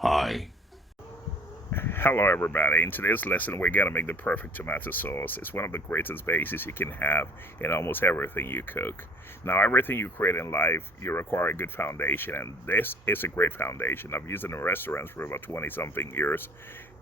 Hi. Hello everybody, in today's lesson we're going to make the perfect tomato sauce. It's one of the greatest bases you can have in almost everything you cook. Now everything you create in life, you require a good foundation, and this is a great foundation. I've used it in restaurants for about 20 something years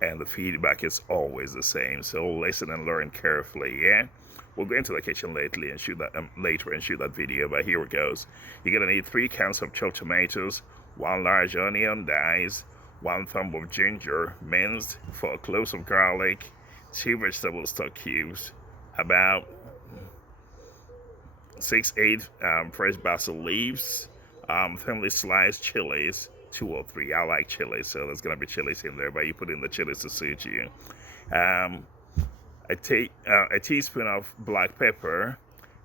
and the feedback is always the same. So listen and learn carefully, yeah? We'll go into the kitchen later and shoot that video, but here it goes. You're going to need 3 cans of chopped tomatoes, 1 large onion diced, 1 thumb of ginger minced, 4 cloves of garlic, 2 vegetable stock cubes, about 6-8 fresh basil leaves, thinly sliced chilies, 2 or 3. I like chilies, so there's gonna be chilies in there, but you put in the chilies to suit you. Um, a teaspoon of black pepper,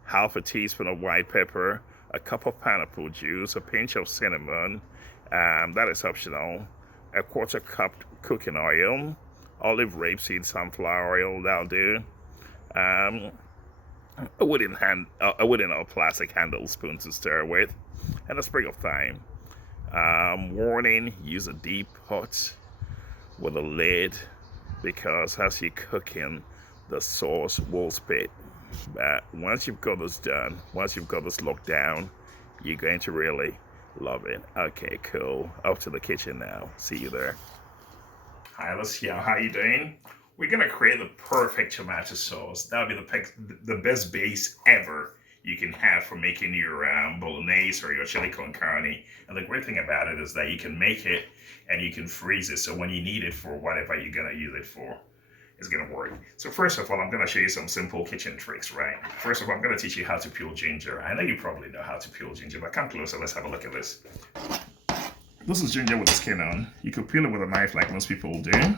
half a teaspoon of white pepper, a cup of pineapple juice, a pinch of cinnamon, that is optional, a 1/4 cup cooking oil, olive rapeseed sunflower oil, that'll do. Um, a wooden or plastic handle spoon to stir with, and a sprig of thyme. Warning: use a deep pot with a lid because as you're cooking, the sauce will spit. But once you've got this done, once you've got this locked down, you're going to really love it. Okay, cool. Up to the kitchen now. See you there. Hi, Asiyama. How you doing? We're gonna create the perfect tomato sauce. That'll be the best base ever you can have for making your bolognese or your chili con carne. And the great thing about it is that you can make it and you can freeze it. So when you need it for whatever you're gonna use it for, it's gonna work. So first of all, I'm gonna show you some simple kitchen tricks, right? First of all, I'm gonna teach you how to peel ginger. I know you probably know how to peel ginger, but come closer. Let's have a look at this. This is ginger with the skin on. You could peel it with a knife like most people do,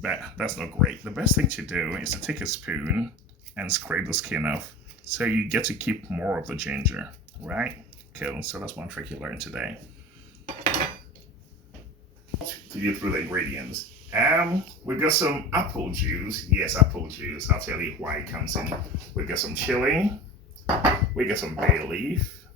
but that's not great. The best thing to do is to take a spoon and scrape the skin off so you get to keep more of the ginger, right? Cool, so that's one trick you learned today. To get through the ingredients. We've got some apple juice. Yes, apple juice. I'll tell you why it comes in. We've got some chili. We've got some bay leaf.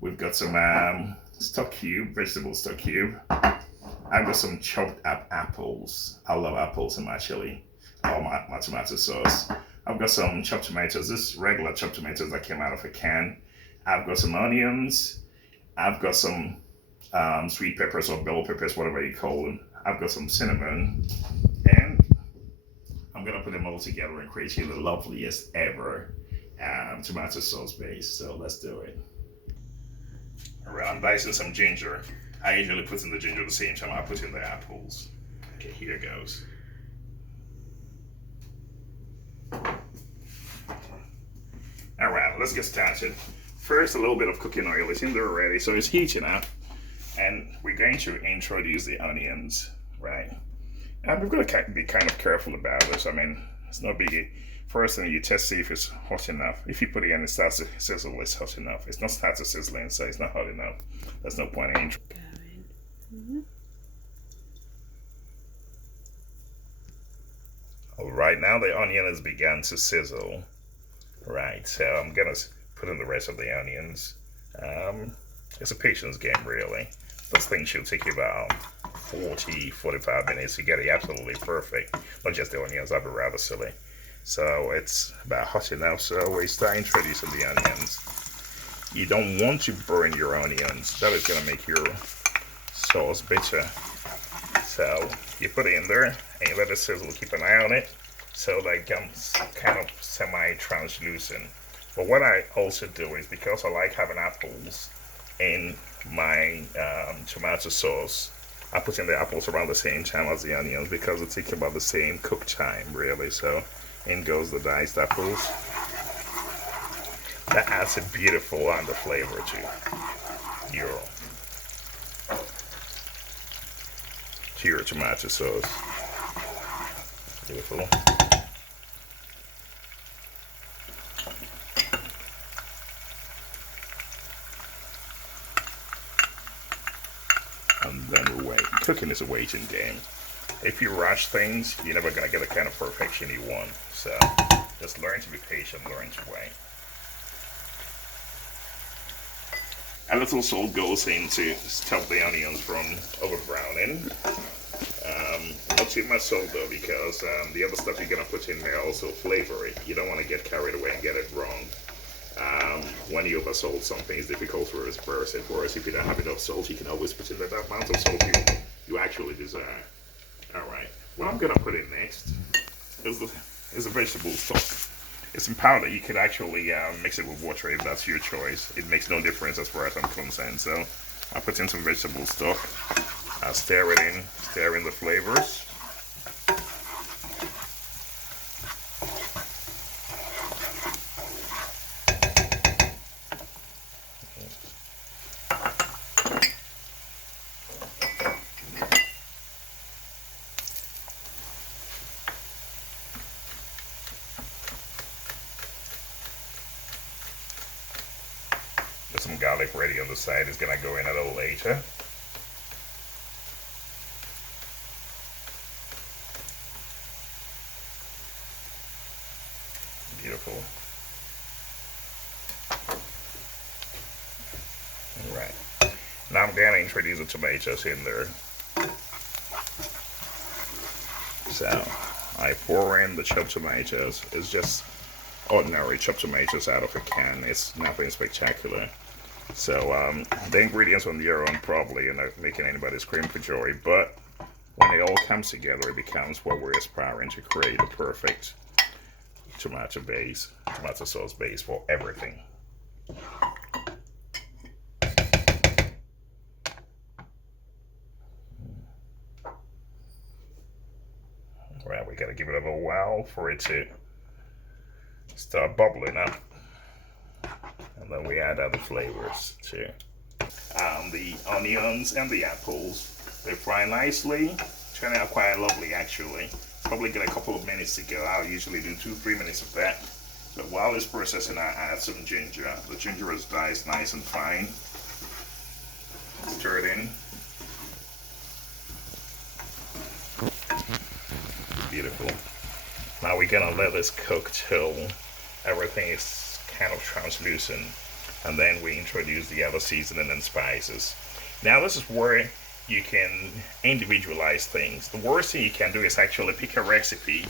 We've got some stock cube, vegetable stock cube. I've got some chopped up apples. I love apples in my chili or my tomato sauce. I've got some chopped tomatoes. This regular chopped tomatoes that came out of a can. I've got some onions. I've got some sweet peppers or bell peppers, whatever you call them. I've got some cinnamon, and I'm gonna put them all together and create you the loveliest ever tomato sauce base. So let's do it. Alright, I'm dicing some ginger. I usually put in the ginger at the same time I put in the apples. Okay, here goes. Alright, let's get started. First, a little bit of cooking oil is in there already, so it's heating up. And we're going to introduce the onions, right? And we've got to be kind of careful about this. I mean, it's no biggie. First thing you test, see if it's hot enough. If you put it in, it starts to sizzle, it's hot enough. It's not starts sizzling, so it's not hot enough. There's no point in intro. All right, now the onion has begun to sizzle. Right, so I'm gonna put in the rest of the onions. It's a patience game, really. This thing should take you about 40-45 minutes to get it absolutely perfect. Not just the onions, that'd be rather silly. So it's about hot enough, so we start introducing the onions. You don't want to burn your onions. That is gonna make your sauce bitter. So you put it in there and you let it sizzle. Keep an eye on it so that it becomes kind of semi-translucent. But what I also do is, because I like having apples in my tomato sauce, I put in the apples around the same time as the onions because it takes about the same cook time, really. So in goes the diced apples. That adds a beautiful under flavor to your tomato sauce. Beautiful. And then we wait. Cooking is a waiting game. If you rush things, you're never gonna get the kind of perfection you want. So just learn to be patient, learn to wait. A little salt goes in to stop the onions from over browning. in. Not too much salt though, because the other stuff you're gonna put in there also flavor it. You don't want to get carried away and get it wrong. When you oversalt something, it's difficult to reverse it. Whereas if you don't have enough salt, you can always put in that amount of salt you actually desire. All right. What I'm gonna put in next is a vegetable stock. It's in powder. You could actually mix it with water if that's your choice. It makes no difference as far as I'm concerned. So I'll put in some vegetable stock. I'll stir it in, stir in the flavors. Get some garlic ready on the side. It's gonna go in a little later. Beautiful. All right. Now I'm gonna introduce the tomatoes in there. So I pour in the chopped tomatoes. It's just ordinary chopped tomatoes out of a can. It's nothing spectacular. So the ingredients on your own probably are not making anybody scream for joy, but when it all comes together, it becomes what we're aspiring to create, the perfect tomato sauce base for everything. Well, we gotta give it a little while for it to start bubbling up. And then we add other flavors too. The onions and the apples, they fry nicely. Turn out quite lovely actually. Probably get a couple of minutes to go. I'll usually do 2-3 minutes of that. But while it's processing, I add some ginger. The ginger is diced nice and fine. Stir it in. Beautiful. Now we're gonna let this cook till everything is kind of translucent, and then we introduce the other seasoning and spices. Now this is where you can individualize things. The worst thing you can do is actually pick a recipe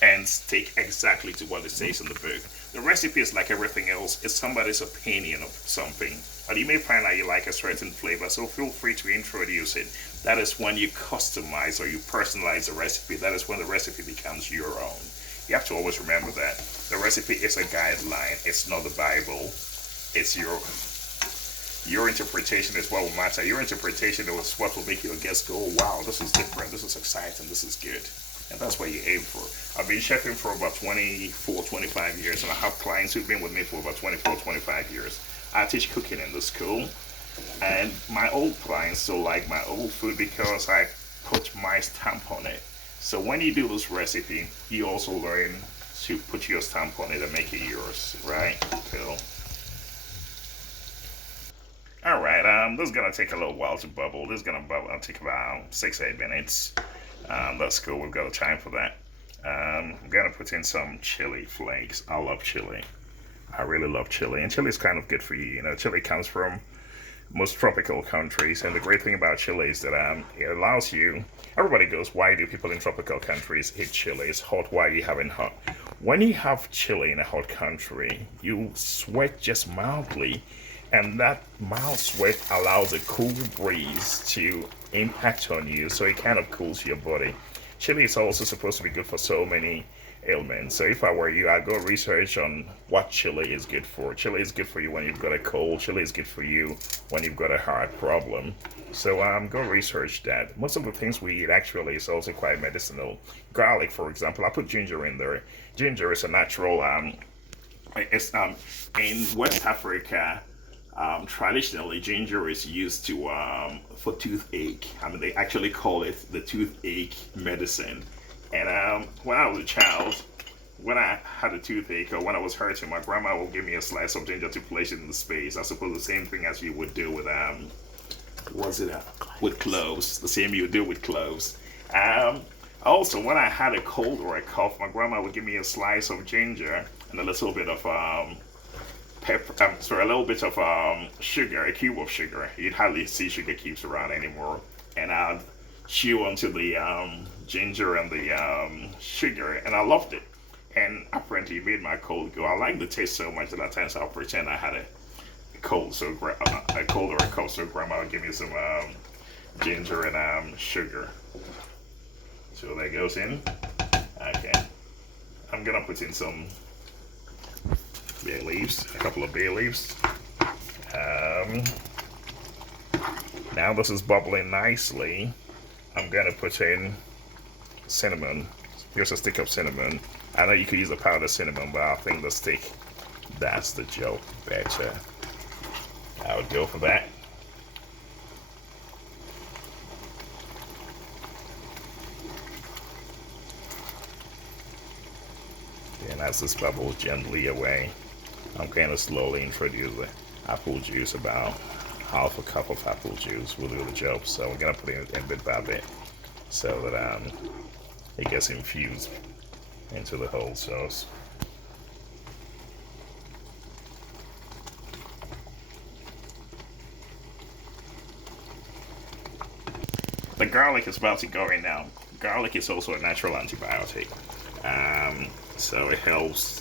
and stick exactly to what it says in the book. The recipe is like everything else. It's somebody's opinion of something. But you may find that you like a certain flavor, so feel free to introduce it. That is when you customize or you personalize the recipe. That is when the recipe becomes your own. You have to always remember that. The recipe is a guideline. It's not the Bible. It's your interpretation is what will matter. Your interpretation is what will make your guests go, wow, this is different, this is exciting, this is good. And that's what you aim for. I've been chefing for about 24, 25 years, and I have clients who've been with me for about 24, 25 years. I teach cooking in the school, and my old clients still like my old food because I put my stamp on it. So when you do this recipe, you also learn to put your stamp on it and make it yours, right? Cool. All right, this is gonna take a little while to bubble. This is gonna bubble. It'll take about 6-8 minutes. That's cool. We've got time for that. I'm gonna put in some chili flakes. I love chili. I really love chili, and chili is kind of good for you. You know, chili comes from most tropical countries, and the great thing about chili is that it allows you. Everybody goes, why do people in tropical countries eat chili? It's hot. Why are you having hot? When you have chili in a hot country, you sweat just mildly. And that mild sweat allows a cool breeze to impact on you, so it kind of cools your body. Chili is also supposed to be good for so many ailments. So if I were you, I'd go research on what chili is good for. Chili is good for you when you've got a cold. Chili is good for you when you've got a heart problem. So go research that. Most of the things we eat actually is also quite medicinal. Garlic, for example, I put ginger in there. Ginger is a natural. It's in West Africa. Traditionally, ginger is used for toothache. I mean, they actually call it the toothache medicine. And when I was a child, when I had a toothache or when I was hurting, my grandma would give me a slice of ginger to place it in the space. I suppose the same thing as you would do with with cloves. The same you would do with cloves. Also, when I had a cold or a cough, my grandma would give me a slice of ginger and a little bit of a little bit of sugar, a cube of sugar. You'd hardly see sugar cubes around anymore. And I'd chew onto the ginger and the sugar, and I loved it. And apparently, it made my cold go. I like the taste so much that at times I'll pretend I had a cold, so a cold or a cold, so grandma would give me some ginger and sugar. So that goes in. Okay, I'm gonna put in some bay leaves, a couple of bay leaves. Now this is bubbling nicely. I'm gonna put in cinnamon. Here's a stick of cinnamon. I know you could use a powdered cinnamon, but I think the stick, that's the joke better. I would go for that. And as this bubbles gently away, I'm going to slowly introduce the apple juice. About half a cup of apple juice will do the job. So we're going to put it in bit by bit so that it gets infused into the whole sauce. The garlic is about to go in now. Garlic is also a natural antibiotic. So it helps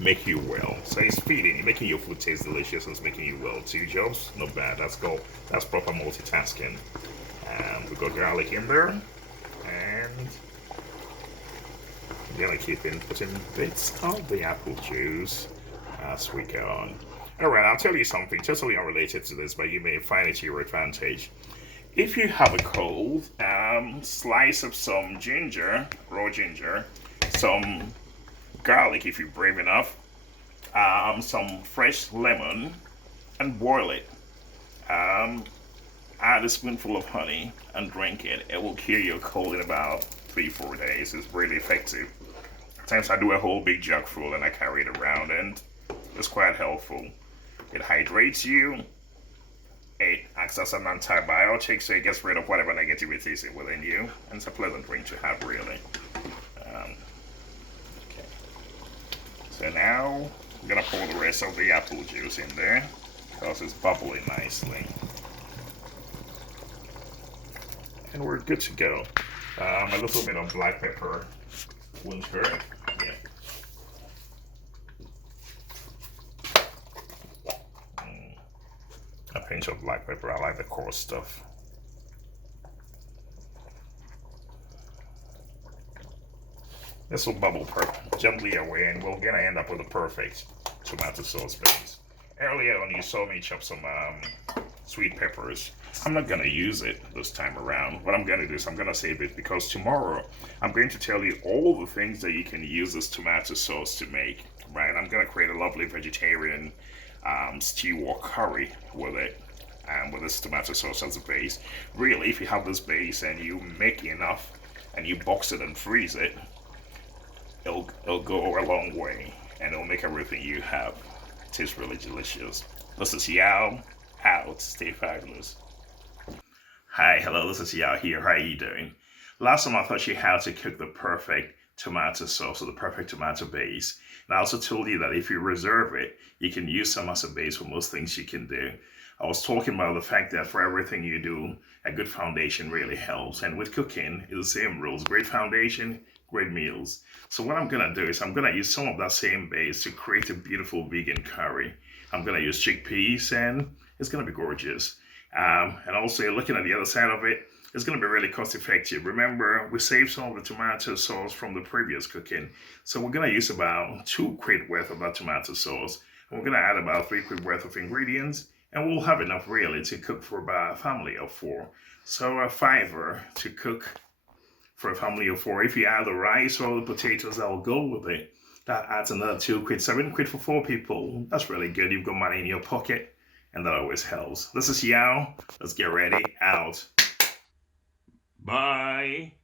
make you well. So it's feeding, making your food taste delicious, and it's making you well. 2 jobs, not bad. That's go. That's proper multitasking. We got garlic in there, and I'm gonna keep putting bits of the apple juice as we go on. All right, I'll tell you something totally unrelated to this, but you may find it to your advantage. If you have a cold, slice up some ginger, raw ginger, some garlic if you're brave enough, some fresh lemon, and boil it. Add a spoonful of honey and drink it. It will cure your cold in about 3-4 days. It's really effective. Sometimes I do a whole big jug full and I carry it around, and it's quite helpful. It hydrates you. It acts as an antibiotic, so it gets rid of whatever negativity is within you, and it's a pleasant drink to have, really. Okay. So now I'm gonna pour the rest of the apple juice in there because it's bubbling nicely, and we're good to go. A little bit of black pepper won't hurt. Yeah. A pinch of black pepper. I like the coarse stuff. This will bubble gently away, and we're gonna end up with a perfect tomato sauce base. Earlier on, you saw me chop some sweet peppers. I'm not gonna use it this time around. What I'm gonna do is I'm gonna save it, because tomorrow I'm going to tell you all the things that you can use this tomato sauce to make. Right? I'm gonna create a lovely vegetarian stew or curry with it, and with this tomato sauce as a base. Really, if you have this base and you make enough and you box it and freeze it, it'll go a long way, and it'll make everything you have taste really delicious. This is Yao out. Stay fabulous. Hi, hello, this is Yao here. How are you doing? Last time I taught you how to cook the perfect tomato sauce, or the perfect tomato base. And I also told you that if you reserve it, you can use some as a base for most things you can do. I was talking about the fact that for everything you do, a good foundation really helps. And with cooking, it's the same rules. Great foundation, great meals. So what I'm gonna do is I'm gonna use some of that same base to create a beautiful vegan curry. I'm gonna use chickpeas, and it's gonna be gorgeous. And also, looking at the other side of it, it's going to be really cost effective. Remember, we saved some of the tomato sauce from the previous cooking. So we're going to use about 2 crate worth of that tomato sauce. And we're going to add about 3 crate worth of ingredients. And we'll have enough really to cook for about a family of 4. So a $5 to cook for a family of 4. If you add the rice or the potatoes that will go with it, that adds another 2 quid, 7 quid for 4 people. That's really good. You've got money in your pocket, and that always helps. This is Yao. Let's get ready. Out. Bye.